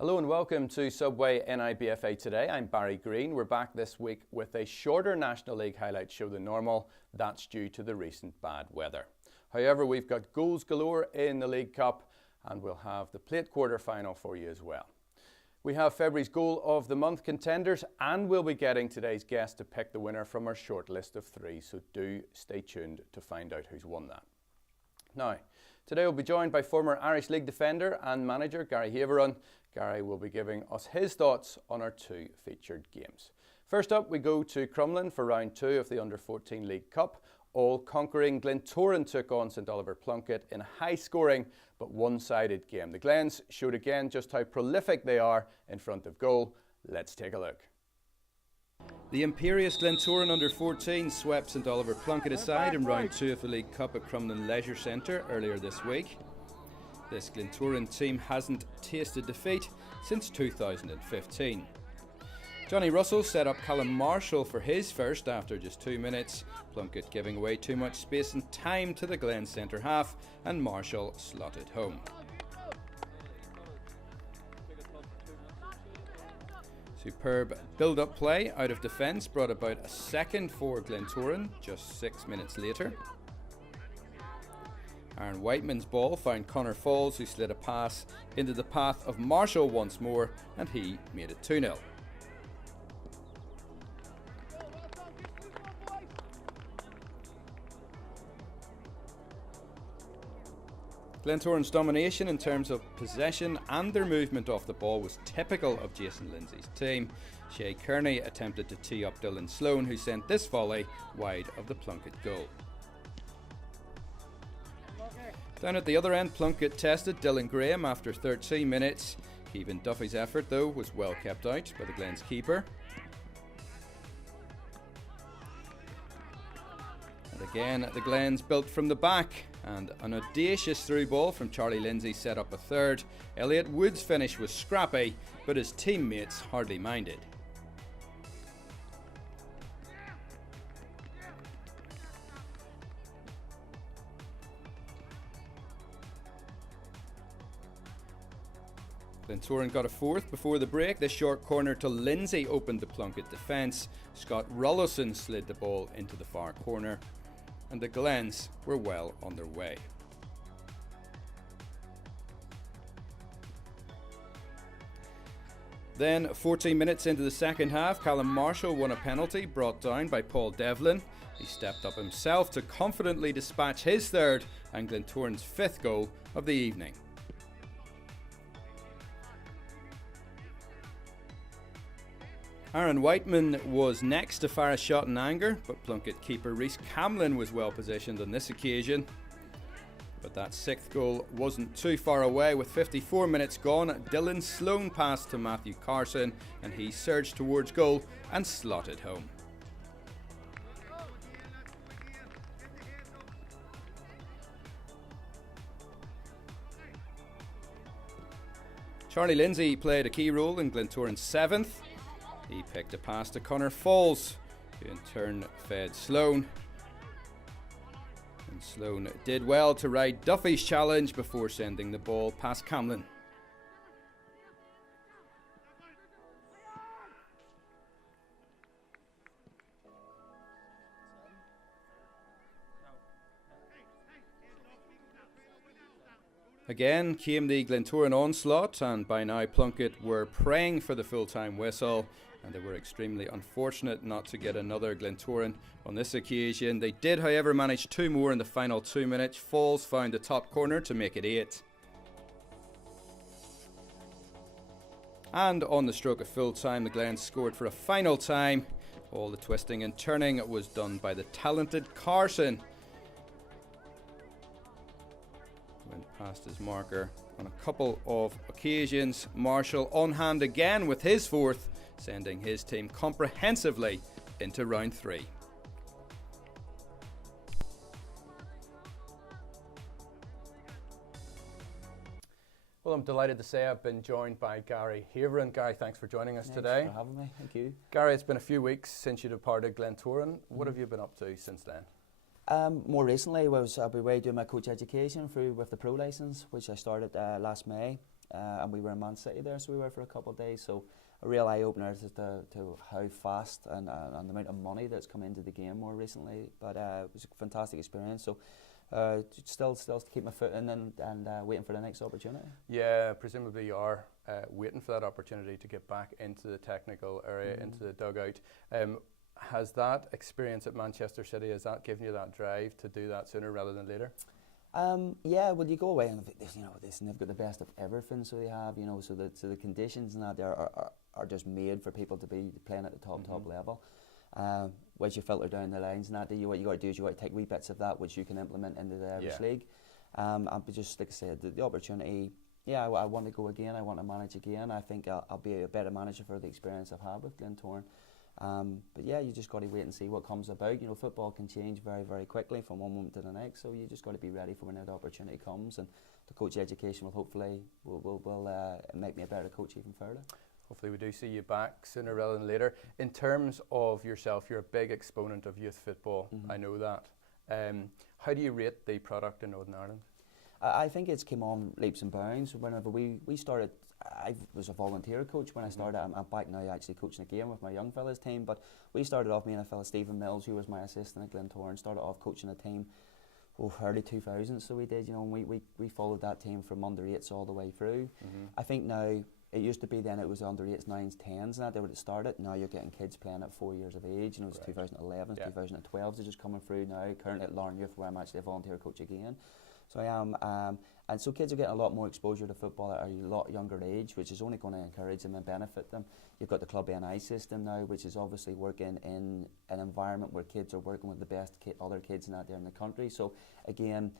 Hello and welcome to Subway NIBFA Today. I'm Barry Green. We're back this week with a shorter National League highlight show than normal. That's due to the recent bad weather. However, we've got goals galore in the League Cup and we'll have the plate quarter final for you as well. We have February's Goal of the Month contenders and we'll be getting today's guest to pick the winner from our short list of three, so do stay tuned to find out who's won that. Now, today we'll be joined by former Irish League defender and manager Gary Haveron. Gary will be giving us his thoughts on our two featured games. First up, we go to Crumlin for round two of the Under-14 League Cup. All-conquering Glentoran took on St Oliver Plunkett in a high-scoring but one-sided game. The Glens showed again just how prolific they are in front of goal. Let's take a look. The imperious Glentoran Under-14 swept St Oliver Plunkett aside in round two of the League Cup at Crumlin Leisure Centre earlier this week. This Glentoran team hasn't tasted defeat since 2015. Johnny Russell set up Callum Marshall for his first after just 2 minutes, Plunkett giving away too much space and time to the Glen centre half, and Marshall slotted home. Superb build-up play out of defence brought about a second for Glentoran just 6 minutes later. Aaron Whiteman's ball found Connor Falls, who slid a pass into the path of Marshall once more, and he made it 2-0. Glentoran's domination in terms of possession and their movement off the ball was typical of Jason Lindsay's team. Shea Kearney attempted to tee up Dylan Sloan, who sent this volley wide of the Plunkett goal. Down at the other end, Plunkett tested Dylan Graham after 13 minutes. Even Duffy's effort, though, was well kept out by the Glens keeper. And again, the Glens built from the back, and an audacious through ball from Charlie Lindsay set up a third. Elliot Wood's finish was scrappy, but his teammates hardly minded. Glentoran got a fourth before the break. The short corner to Lindsay opened the Plunkett defence. Scott Rollison slid the ball into the far corner, and the Glens were well on their way. Then, 14 minutes into the second half, Callum Marshall won a penalty brought down by Paul Devlin. He stepped up himself to confidently dispatch his third and Glentoran's fifth goal of the evening. Aaron Whiteman was next to fire a shot in anger, but Plunkett keeper Rhys Camlin was well positioned on this occasion. But that sixth goal wasn't too far away. With 54 minutes gone, Dylan Sloan passed to Matthew Carson and he surged towards goal and slotted home. Charlie Lindsay played a key role in Glentoran's seventh. He picked a pass to Connor Falls, who in turn fed Sloan. And Sloan did well to ride Duffy's challenge before sending the ball past Camlin. Again came the Glentoran onslaught, and by now Plunkett were praying for the full-time whistle, and they were extremely unfortunate not to get another Glentoran on this occasion. They did, however, manage two more in the final 2 minutes. Falls found the top corner to make it 8. And on the stroke of full-time, the Glens scored for a final time. All the twisting and turning was done by the talented Carson. Went past his marker on a couple of occasions. Marshall on hand again with his fourth, sending his team comprehensively into round 3. Well, I'm delighted to say I've been joined by Gary Haveron. Gary, thanks for joining us today. Thanks for having me. Thank you. Gary, it's been a few weeks since you departed Glentoran. What have you been up to since then? More recently, I've been away doing my coach education with the pro licence, which I started last May. and we were in Man City there, so we were for a couple of days. So a real eye-opener to how fast and the amount of money that's come into the game more recently. But it was a fantastic experience. So still to keep my foot in and waiting for the next opportunity. Yeah, presumably you are waiting for that opportunity to get back into the technical area, into the dugout. Has that experience at Manchester City, has that given you that drive to do that sooner rather than later? Yeah, well, you go away and they've got the best of everything. So they have, so the conditions and that there are just made for people to be playing at the top level. Once you filter down the lines and that, what you got to do is you got to take wee bits of that which you can implement into the Irish League. And just like I said, the opportunity. Yeah, I want to go again. I want to manage again. I think I'll be a better manager for the experience I've had with Glentoran. But yeah, you just got to wait and see what comes about. Football can change very, very quickly from one moment to the next. So you just got to be ready for when that opportunity comes. And the coach education will hopefully will make me a better coach even further. Hopefully we do see you back sooner rather than later. In terms of yourself, you're a big exponent of youth football. I know that. How do you rate the product in Northern Ireland? I think it's came on leaps and bounds. Whenever we started, I was a volunteer coach when I started. I'm back now actually coaching a game with my young fellas team. But we started off, me and a fella, Stephen Mills, who was my assistant at Glentoran, started off coaching a team early 2000s. So we did, and we followed that team from under 8s all the way through. I think now, it used to be then it was under 8s, 9s, 10s and that, they would have started. Now you're getting kids playing at 4 years of age. It's 2011s, 2012s are just coming through now. Currently at Larne Youth, where I'm actually a volunteer coach again. So I am, and so kids are getting a lot more exposure to football at a lot younger age, which is only going to encourage them and benefit them. You've got the Club NI system now, which is obviously working in an environment where kids are working with the best other kids out there in the country. So again,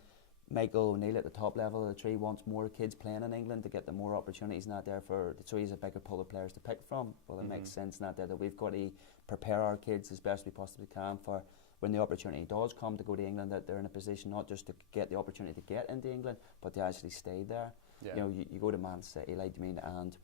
Michael O'Neill at the top level of the tree wants more kids playing in England to get them more opportunities not there so he's a bigger pool of players to pick from. Well, it makes sense not there that we've got to prepare our kids as best we possibly can for when the opportunity does come to go to England, that they're in a position not just to get the opportunity to get into England, but to actually stay there. You go to Man City, and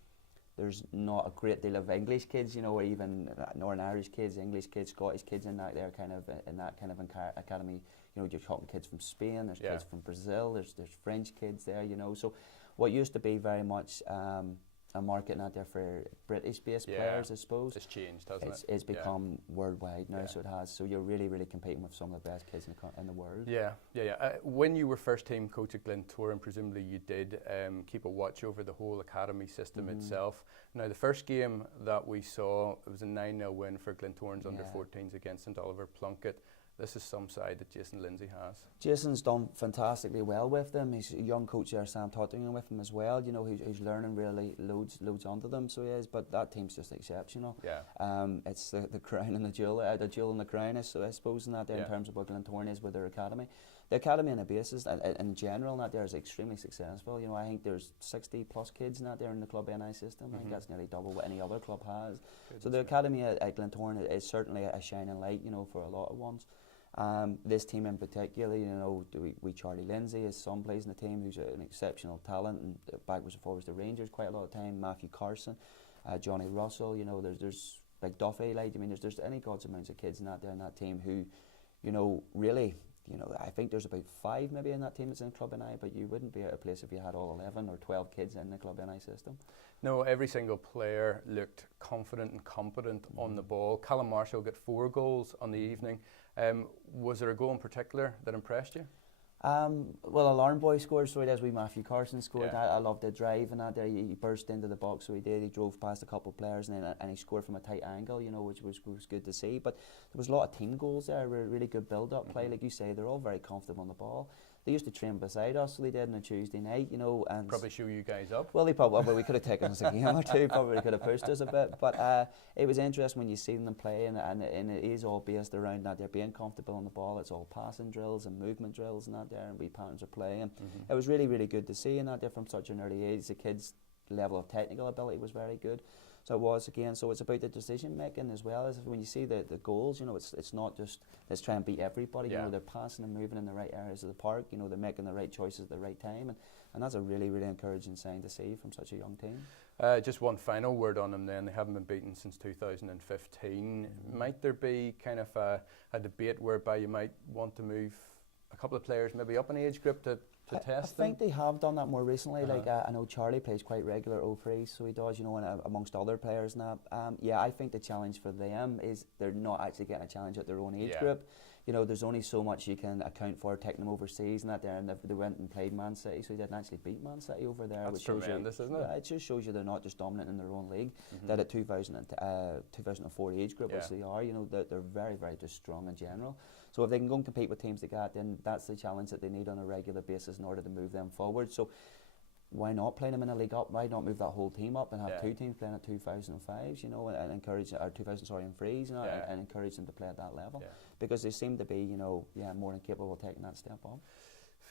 there's not a great deal of English kids, or even Northern Irish kids, English kids, Scottish kids in that there kind of in that kind of academy. You're talking kids from Spain, there's kids from Brazil, there's French kids there, So what used to be very much a market out there for British-based players, I suppose. It's changed, hasn't it? It's become worldwide now, so it has. So you're really, really competing with some of the best kids in the world. When you were first team coach at Glentoran, presumably you did keep a watch over the whole academy system itself. Now, the first game that we saw, it was a 9-0 win for Glentoran's under-14s against St Oliver Plunkett. This is some side that Jason Lindsay has. Jason's done fantastically well with them. He's a young coach there, Sam Tottingham, with him as well. He's learning really loads onto them, so he is. But that team's just exceptional. It's the crown and the jewel and the crown, I suppose, in that there in terms of what Glentoran is with their academy. The academy on a basis, in general, that there is extremely successful. I think there's 60 plus kids in that there in the Club NI system. I think that's nearly double what any other club has. So the academy at Glentoran is certainly a shining light, for a lot of ones. This team in particular, we Charlie Lindsay, his son plays in the team, who's an exceptional talent and backwards and forwards to Rangers quite a lot of time. Matthew Carson, Johnny Russell, there's Big Duffy, there's any gods amounts of kids in that team who, really. I think there's about 5 maybe in that team that's in Club NI, but you wouldn't be out of place if you had all 11 or 12 kids in the Club NI system. No, every single player looked confident and competent on the ball. Callum Marshall got 4 goals on the evening. Was there a goal in particular that impressed you? Well, a Larne boy scored, so it is. Matthew Carson scored. I loved the drive and that there. He burst into the box, so he did. He drove past a couple of players and he scored from a tight angle, which was good to see. But there was a lot of team goals there, really good build-up play. Like you say, they're all very comfortable on the ball. They used to train beside us, so they did on a Tuesday night, and probably show you guys up. Well, we could have taken us a game or two, probably could have pushed us a bit. But it was interesting when you see them play, and it is all based around that they're being comfortable on the ball. It's all passing drills and movement drills and that there, and patterns of play. And it was really, really good to see in that there from such an early age. The kids' level of technical ability was very good. So it was again. So it's about the decision making as well as when you see the goals. It's not just let's try and beat everybody. They're passing and moving in the right areas of the park. They're making the right choices at the right time, and that's a really, really encouraging sign to see from such a young team. Just one final word on them then. They haven't been beaten since 2015. Might there be kind of a debate whereby you might want to move a couple of players maybe up in age group to test I think them? they have done that more recently. Like I know Charlie plays quite regular O3s, so he does, and amongst other players and that. Yeah, I think the challenge for them is they're not actually getting a challenge at their own age group. There's only so much you can account for taking them overseas and that there, and they went and played Man City, so he didn't actually beat Man City over there. That's which shows tremendous, isn't it? It just shows you they're not just dominant in their own league. That at 2004 age group, which they are, they're very, very just strong in general. So if they can go and compete with teams like that, then that's the challenge that they need on a regular basis in order to move them forward. So why not play them in a league up? Why not move that whole team up and have two teams playing at 2005s, and encourage, or 2000, and threes, and encourage them to play at that level, because they seem to be, more than capable of taking that step up.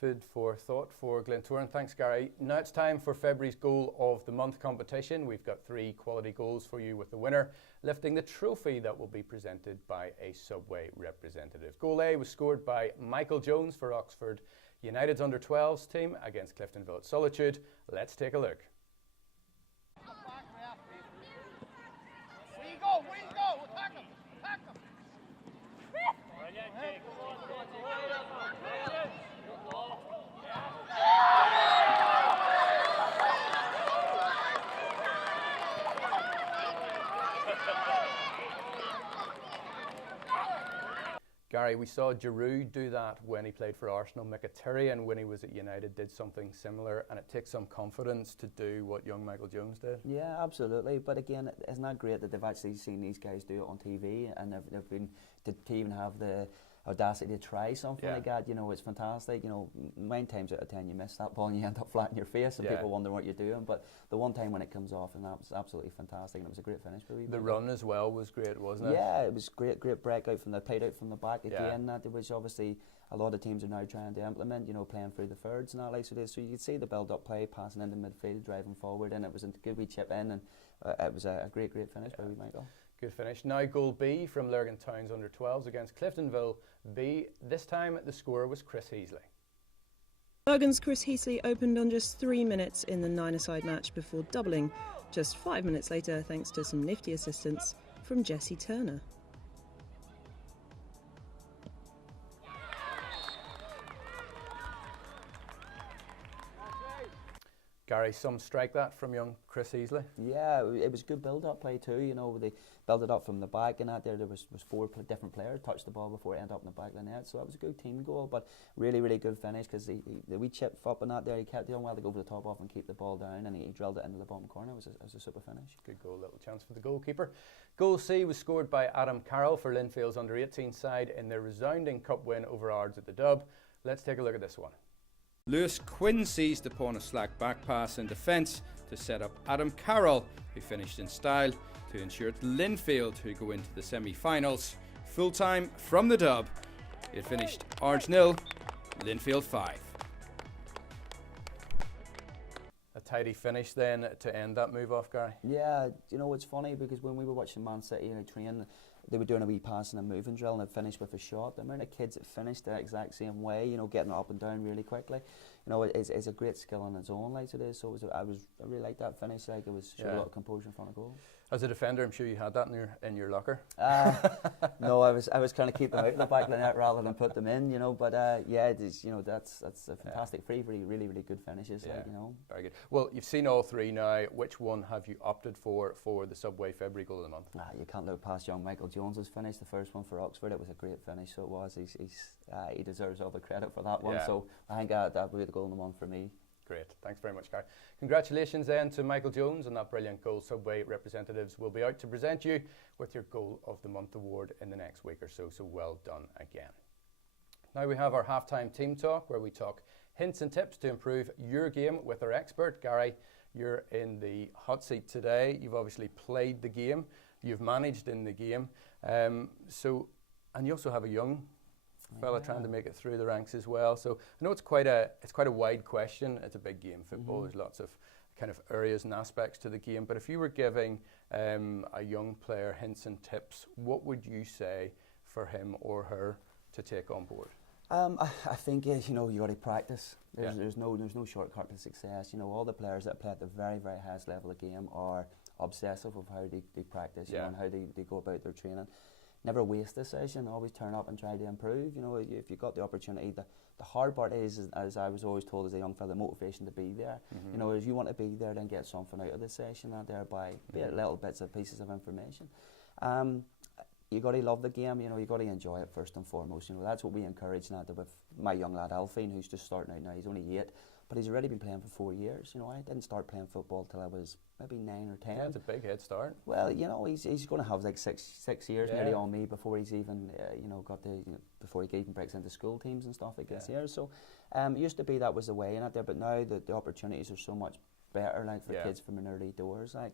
Food for thought for Glentoran. Thanks, Gary. Now it's time for February's Goal of the Month competition. We've got 3 quality goals for you, with the winner lifting the trophy that will be presented by a Subway representative. Goal A was scored by Michael Jones for Oxford United's under-12s team against Cliftonville at Solitude. Let's take a look. Where you go? Attack him! Gary, we saw Giroud do that when he played for Arsenal. Mkhitaryan, when he was at United, did something similar, and it takes some confidence to do what young Michael Jones did. Yeah, absolutely. But again, isn't that great that they've actually seen these guys do it on TV, and they've been to even have the audacity to try something like that? It's fantastic. 9 times out of 10 you miss that ball and you end up flat in your face, and people wonder what you're doing. But the one time when it comes off, and that was absolutely fantastic, and it was a great finish for you. The run as well was great, wasn't it? Yeah, it was great breakout played out from the back again. That which obviously a lot of teams are now trying to implement. Playing through the thirds and that like so. So you could see the build-up play, passing into midfield, driving forward, and it was a good wee chip in, and it was a great finish by wee Michael. Good finish. Now Goal B from Lurgan Town's under-12s against Cliftonville B. This time the scorer was Chris Heasley. Lurgan's Chris Heasley opened on just 3 minutes in the 9-a-side match before doubling just 5 minutes later, thanks to some nifty assistance from Jesse Turner. Gary, some strike that from young Chris Heasley. Yeah, it was good build-up play too. They built it up from the back, and there was 4 different players touched the ball before it ended up in the back of the net. So it was a good team goal, but really, really good finish, because the wee chip up and that there, he kept doing well to go over the top off and keep the ball down, and he drilled it into the bottom corner. It was a super finish. Good goal, little chance for the goalkeeper. Goal C was scored by Adam Carroll for Linfield's under-18 side in their resounding cup win over Ards at the Dub. Let's take a look at this one. Lewis Quinn seized upon a slack back pass in defence to set up Adam Carroll, who finished in style to ensure it's Linfield who go into the semi-finals. Full time from the Dub. It finished Ards 0, Linfield 5. A tidy finish then to end that move off, Gary. Yeah, it's funny, because when we were watching Man City train, they were doing a wee passing and moving drill, and it finished with a shot. The amount of kids that finished the exact same way, getting up and down really quickly, it's a great skill on its own, like it is. So I really liked that finish. Like, it was showed a lot of composure in front of goal. As a defender, I'm sure you had that in your locker. No, I was trying to keep them out of the back of the net rather than put them in, But yeah, it is, that's a fantastic free, really, really good finishes. Yeah, like, very good. Well, you've seen all 3 now. Which one have you opted for the Subway February Goal of the Month? You can't look past young Michael Jones's finish. The first one for Oxford, it was a great finish. So it was. He deserves all the credit for that one. So I think that would be the Goal of the Month for me. Great. Thanks very much, Gary. Congratulations then to Michael Jones and that brilliant goal. Subway representatives will be out to present you with your Goal of the Month award in the next week or so. So well done again. Now we have our halftime team talk, where we talk hints and tips to improve your game with our expert. Gary, you're in the hot seat today. You've obviously played the game. You've managed in the game. And you also have a young fella trying to make it through the ranks as well. So I know it's quite a wide question. It's a big game, football. There's lots of kind of areas and aspects to the game. But if you were giving a young player hints and tips, what would you say for him or her to take on board? I think you got to practice. There's no shortcut to success. All the players that play at the very, very highest level of game are obsessive of how they practice, and how they go about their training. never waste a session, always turn up and try to improve. You know, if you've got the opportunity, the hard part is, as I was always told as a young fella, the motivation to be there. You know, if you want to be there, then get something out of the session, and thereby be it little bits and pieces of information. You got to love the game, you know, you got to enjoy it first and foremost. You know, that's what we encourage now with my young lad Alfie, who's just starting out now. He's only 8, but he's already been playing for 4 years. You know, I didn't start playing football till I was maybe 9 or 10. Yeah, it's a big head start. Well, you know, he's going to have like six years nearly on me before he's even, you know, before he even breaks into school teams and stuff like this here. So, it used to be that was the way in it there, but now the opportunities are so much better, like for kids from an early doors, like.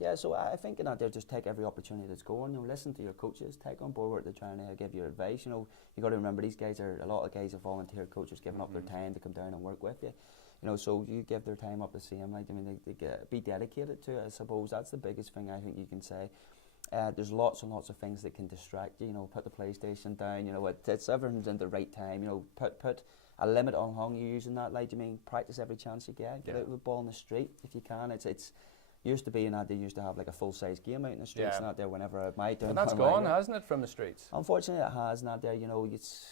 Yeah, so I think in that there, just take every opportunity that's going. You know, listen to your coaches, take on board what they're trying to give you advice. You know, you got to remember these guys a lot of guys are volunteer coaches giving up their time to come down and work with you. You know, so you give their time up the same. Like, I mean, they be dedicated to it. I suppose that's the biggest thing I think you can say. There's lots and lots of things that can distract you. You know, put the PlayStation down. You know, it's everything's in the right time. You know, put a limit on how long you're using that. Like, I mean, practice every chance you get. Get out with the ball in the street if you can. It's used to be in that they used to have like a full-size game out in the streets and out there whenever my turn. And that's gone, hasn't it, from the streets? Unfortunately, it has not there. You know, it's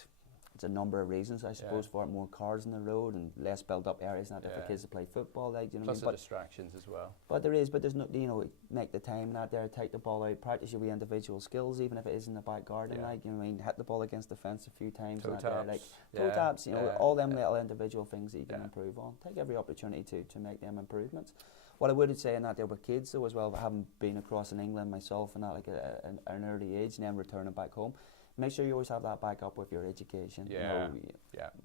a number of reasons, I suppose, for it. More cars on the road and less built-up areas not there for kids to play football. Like, you know, plus the distractions as well. But there's no, you know, make the time not there, take the ball out, practice your wee individual skills, even if it is in the back garden. Like, you know, I mean, hit the ball against the fence a few times. Toe taps, like toe taps. You know, all them little individual things that you can improve on. Take every opportunity to make them improvements. What I would say in that there with kids though as well, having been across in England myself and that like an early age and then returning back home, make sure you always have that back up with your education. You know,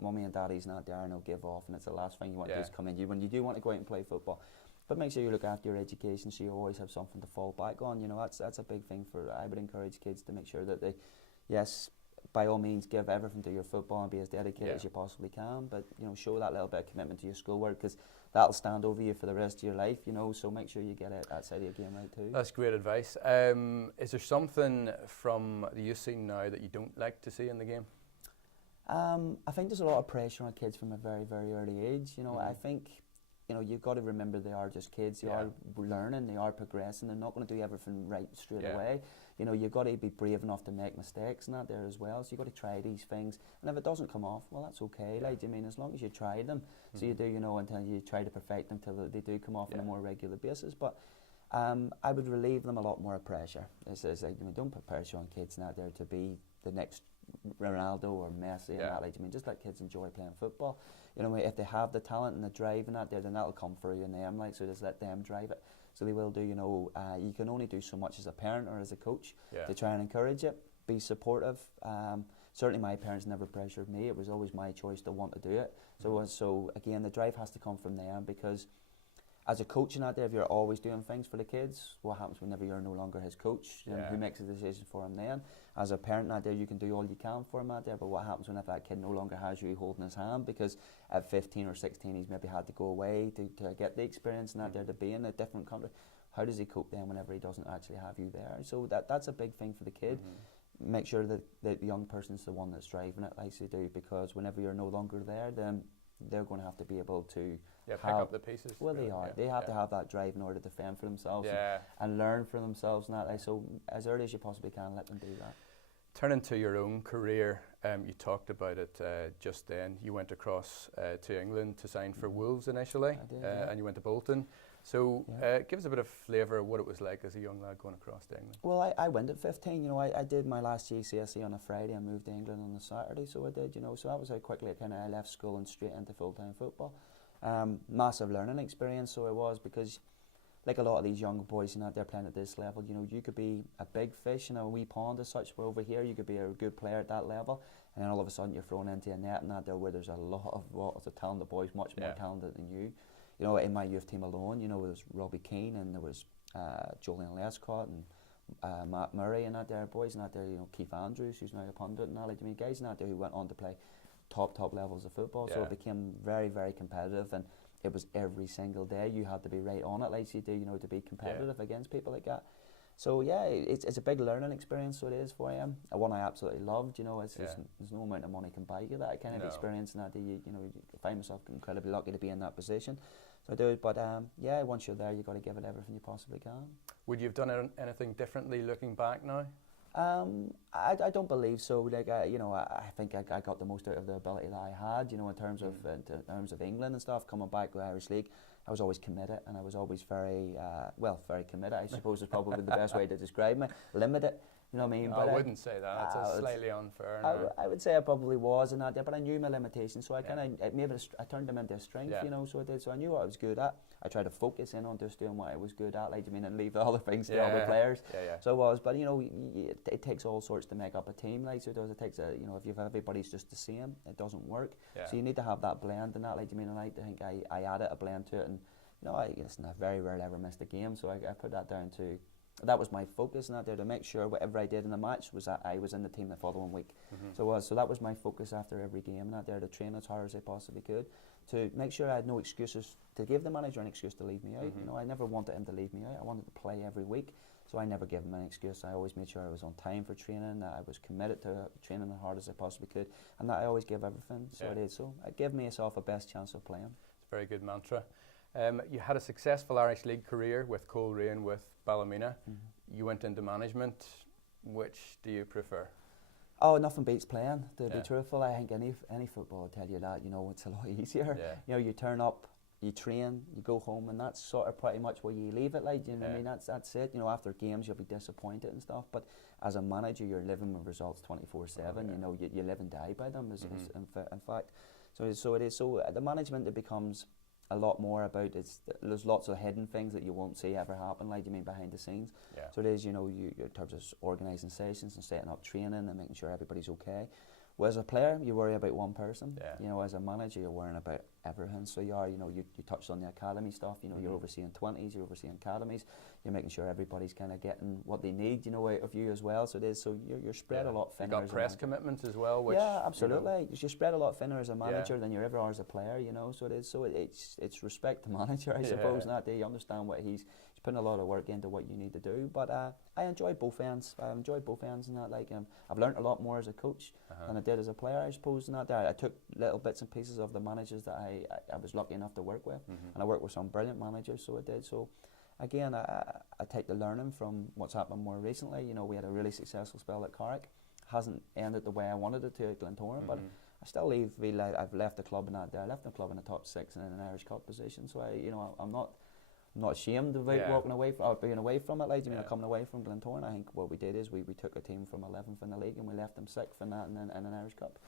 mummy and daddy's not there and they'll give off, and it's the last thing you want to do is come in. When you do want to go out and play football, but make sure you look after your education so you always have something to fall back on. You know, that's a big thing I would encourage kids to make sure that they, by all means, give everything to your football and be as dedicated as you possibly can, but, you know, show that little bit of commitment to your schoolwork, because that'll stand over you for the rest of your life, you know, so make sure you get that side of your game right too. That's great advice. Is there something from the youth scene now that you don't like to see in the game? I think there's a lot of pressure on kids from a very, very early age. You know, I think, you know, you've got to remember they are just kids. They are learning, they are progressing. They're not going to do everything right straight away. You know, you've got to be brave enough to make mistakes and that there as well. So you've got to try these things. And if it doesn't come off, well, that's okay. Like, I mean, as long as you try them. So you do, you know, until you try to perfect them till they do come off on a more regular basis. But I would relieve them a lot more of pressure. It's like, I mean, don't put pressure on kids not there to be the next Ronaldo or Messi and that. Like, I mean, just let kids enjoy playing football. You know, if they have the talent and the drive and that there, then that'll come for you and them. Like, so just let them drive it. So they will do, you know, you can only do so much as a parent or as a coach to try and encourage it, be supportive. Certainly my parents never pressured me. It was always my choice to want to do it. So again, the drive has to come from them, because as a coach in that day, if you're always doing things for the kids, what happens whenever you're no longer his coach? Who makes the decision for him then? As a parent that day, you can do all you can for him that day, but what happens when if that kid no longer has you holding his hand, because at 15 or 16 he's maybe had to go away to get the experience and that there to be in a different country? How does he cope then whenever he doesn't actually have you there? So that's a big thing for the kid. Make sure that the young person's the one that's driving it, like they do, because whenever you're no longer there, then they're going to have to be able to pick up the pieces. Well, they are. They have to have that drive in order to fend for themselves and learn for themselves. And that, like, so as early as you possibly can, let them do that. Turning to your own career, you talked about it just then. You went across to England to sign for Wolves initially, I did, and you went to Bolton. So give us a bit of flavour of what it was like as a young lad going across to England. Well, I went at 15. You know, I did my last GCSE on a Friday and moved to England on a Saturday. So I did, you know. So that was how quickly I left school and straight into full-time football. Massive learning experience, so it was, because like a lot of these young boys out there playing at this level, you know, you could be a big fish in a wee pond as such, where over here you could be a good player at that level, and then all of a sudden you're thrown into a net and that there where there's a lot of talented boys, much more talented than you. You know, in my youth team alone, you know, there was Robbie Keane and there was Julian Lescott and Matt Murray and that there, boys and that there, you know, Keith Andrews, who's now a pundit and all, like, I mean, guys and that there who went on to play top levels of football. So it became very, very competitive, and it was every single day you had to be right on it, like you do, you know, to be competitive against people like that. So yeah, it's a big learning experience, so it is for him. One I absolutely loved, you know. There's no amount of money can buy you that kind of experience, and that you know, I find myself incredibly lucky to be in that position. So I do, but yeah, once you're there, you've got to give it everything you possibly can. Would you have done anything differently looking back now? I don't believe so. Like you know, I think I got the most out of the ability that I had. You know, in terms of England and stuff, coming back to the Irish League, I was always committed, and I was always very very committed. I suppose is probably the best way to describe me. Limited. You know what I mean? I wouldn't say that. That's slightly unfair. I would say I probably was in that, but I knew my limitations, so I kind of maybe I turned them into a strength. You know, so I did. So I knew what I was good at. I tried to focus in on just doing what I was good at, like and leave the other things to other players. So I was, but you know, it takes all sorts to make up a team. Like so, it takes a if you've everybody's just the same, it doesn't work. So you need to have that blend and that. Like and I think I added a blend to it, and you know, I very rarely ever missed a game. So I put that down to. That was my focus in that there to make sure whatever I did in the match was that I was in the team the following week. So that was my focus after every game in that there to train as hard as I possibly could to make sure I had no excuses to give the manager an excuse to leave me out. You know, I never wanted him to leave me out. I wanted to play every week, so I never gave him an excuse. I always made sure I was on time for training, that I was committed to training as hard as I possibly could, and that I always gave everything. So I did. So I gave myself a best chance of playing. It's a very good mantra. You had a successful Irish League career with Coleraine, with Ballymena. You went into management. Which do you prefer? Oh, nothing beats playing. To be truthful, I think any football will tell you that. You know, it's a lot easier. You know, you turn up, you train, you go home, and that's sort of pretty much where you leave it. Like, you know what I mean? That's it. You know, after games, you'll be disappointed and stuff. But as a manager, you're living with results 24/7. You know, you live and die by them. In fact, so it is. So the management, it becomes a lot more about there's lots of hidden things that you won't see ever happen, like you mean behind the scenes. So it is, you know, you in terms of organising sessions and setting up training and making sure everybody's okay. Well, as a player, you worry about one person. You know, as a manager, you're worrying about everything. So you are, you know, you touched on the academy stuff. You know, you're overseeing 20s, you're overseeing academies. You're making sure everybody's kind of getting what they need, you know, out of you as well. So it is. So you're spread a lot thinner. You got press commitments as well. Which, absolutely. You know, you're spread a lot thinner as a manager than you ever are as a player. You know, so it is. So it's respect the manager, I suppose. Not that you understand what he's putting a lot of work into what you need to do. But I enjoy both ends. I enjoy both ends and that. Like I've learned a lot more as a coach than I did as a player, I suppose. And that I took little bits and pieces of the managers that I was lucky enough to work with, and I worked with some brilliant managers. So I did. So again, I take the learning from what's happened more recently. You know, we had a really successful spell at Carrick. Hasn't ended the way I wanted it to at Glentoran, but I still feel like I've left the club in that. I left the club in the top 6 and in an Irish Cup position. So I'm not ashamed about walking away from, or being away from it. Like, I mean, coming away from Glentoran, I think what we did is we took a team from 11th in the league and we left them 6th in that and in an Irish Cup.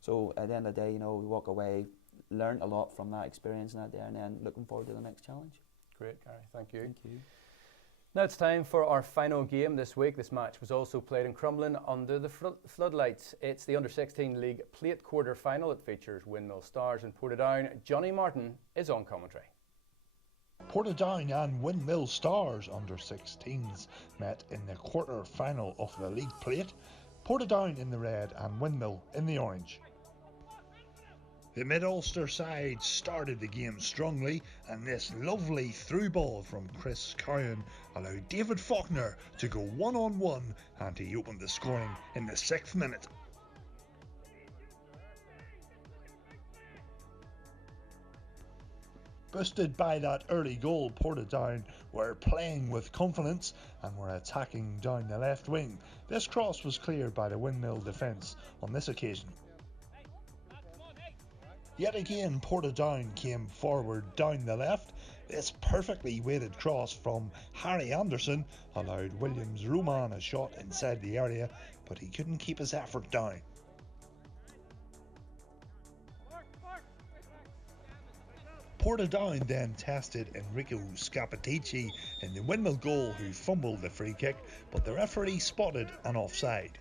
So at the end of the day, you know, we walk away, learned a lot from that experience and that there, and then looking forward to the next challenge. Great, Gary. Thank you. Thank you. Now it's time for our final game this week. This match was also played in Crumlin under the floodlights. It's the Under-16 League Plate quarter-final. It features Windmill Stars and Portadown. Johnny Martin is on commentary. Portadown and Windmill Stars under-16s met in the quarter-final of the League Plate. Portadown in the red and Windmill in the orange. The Mid-Ulster side started the game strongly, and this lovely through ball from Chris Cowan allowed David Faulkner to go one-on-one, and he opened the scoring in the 6th minute. Boosted by that early goal, Portadown were playing with confidence and were attacking down the left wing. This cross was cleared by the Windmill defence on this occasion. Yet again, Portadown came forward down the left. This perfectly weighted cross from Harry Anderson allowed Williams Roman a shot inside the area, but he couldn't keep his effort down. Portadown then tested Enrico Scapitici in the Windmill goal, who fumbled the free kick, but the referee spotted an offside.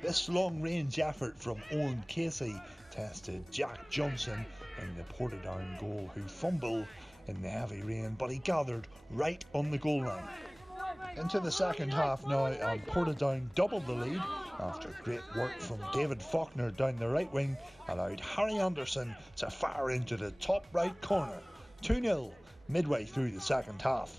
This long-range effort from Owen Casey tested Jack Johnson in the Portadown goal, who fumbled in the heavy rain, but he gathered right on the goal line. Into the second half now, and Portadown doubled the lead after great work from David Faulkner down the right wing allowed Harry Anderson to fire into the top right corner. 2-0 midway through the second half.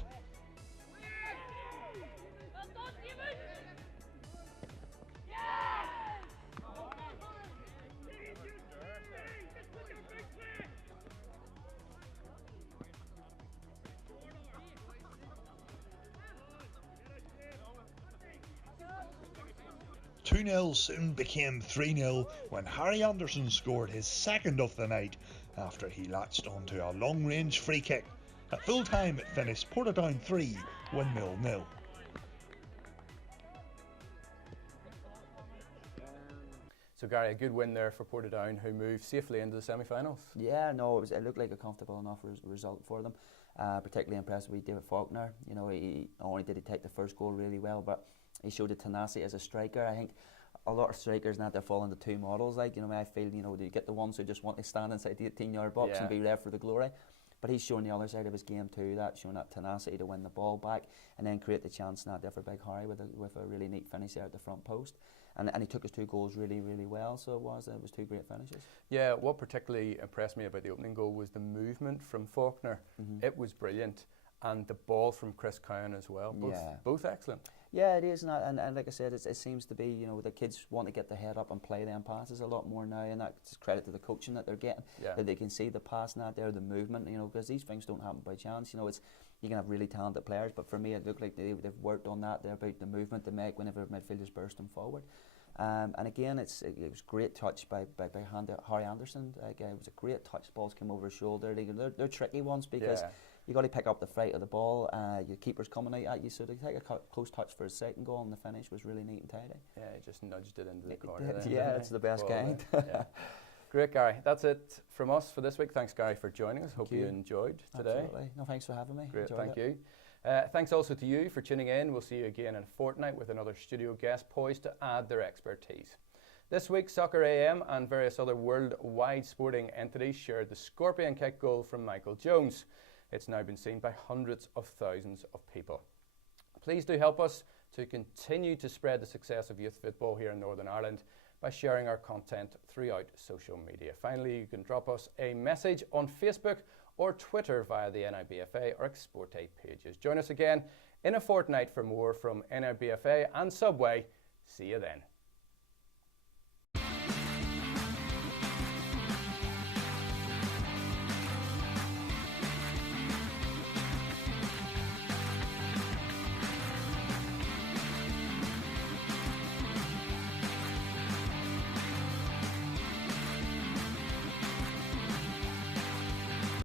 2-0 soon became 3-0 when Harry Anderson scored his second of the night after he latched onto a long-range free kick. At full time it finished Portadown 3, Windmill 0. So Gary, a good win there for Portadown, who moved safely into the semi-finals. Yeah, no, it looked like a comfortable enough result for them. Particularly impressed with David Faulkner. You know, he not only did he take the first goal really well, but he showed the tenacity as a striker. I think a lot of strikers now, they're falling into two models. Like, you know, I feel, you know, you get the ones who just want to stand inside the 18-yard box and be there for the glory. But he's showing the other side of his game too, showing that tenacity to win the ball back and then create the chance now there for Big Harry with a really neat finish there at the front post. And he took his two goals really, really well, so it was two great finishes. Yeah, what particularly impressed me about the opening goal was the movement from Faulkner. It was brilliant, and the ball from Chris Cowan as well, both excellent. Yeah, it is, and like I said, it seems to be, you know, the kids want to get their head up and play them passes a lot more now, and that's credit to the coaching that they're getting, that they can see the pass not there, the movement, you know, because these things don't happen by chance. You know, you can have really talented players, but for me it looked like they've worked on that. They're about the movement they make whenever midfielders burst them forward. And again, it was great touch by Harry Anderson. It was a great touch. Balls came over his shoulder. They're tricky ones because you got to pick up the flight of the ball. Your keeper's coming out at you, so to take a close touch for his second goal, and the finish was really neat and tidy. Yeah, he just nudged it into the corner. Yeah, it's the best kind. Great, Gary. That's it from us for this week. Thanks, Gary, for joining us. Hope you enjoyed today. Absolutely. No, thanks for having me. Great, thank you. Thanks also to you for tuning in. We'll see you again in a fortnight with another studio guest poised to add their expertise. This week, Soccer AM and various other worldwide sporting entities shared the scorpion kick goal from Michael Jones. It's now been seen by hundreds of thousands of people. Please do help us to continue to spread the success of youth football here in Northern Ireland by sharing our content throughout social media. Finally, you can drop us a message on Facebook or Twitter via the NIBFA or Exporte pages. Join us again in a fortnight for more from NIBFA and Subway. See you then.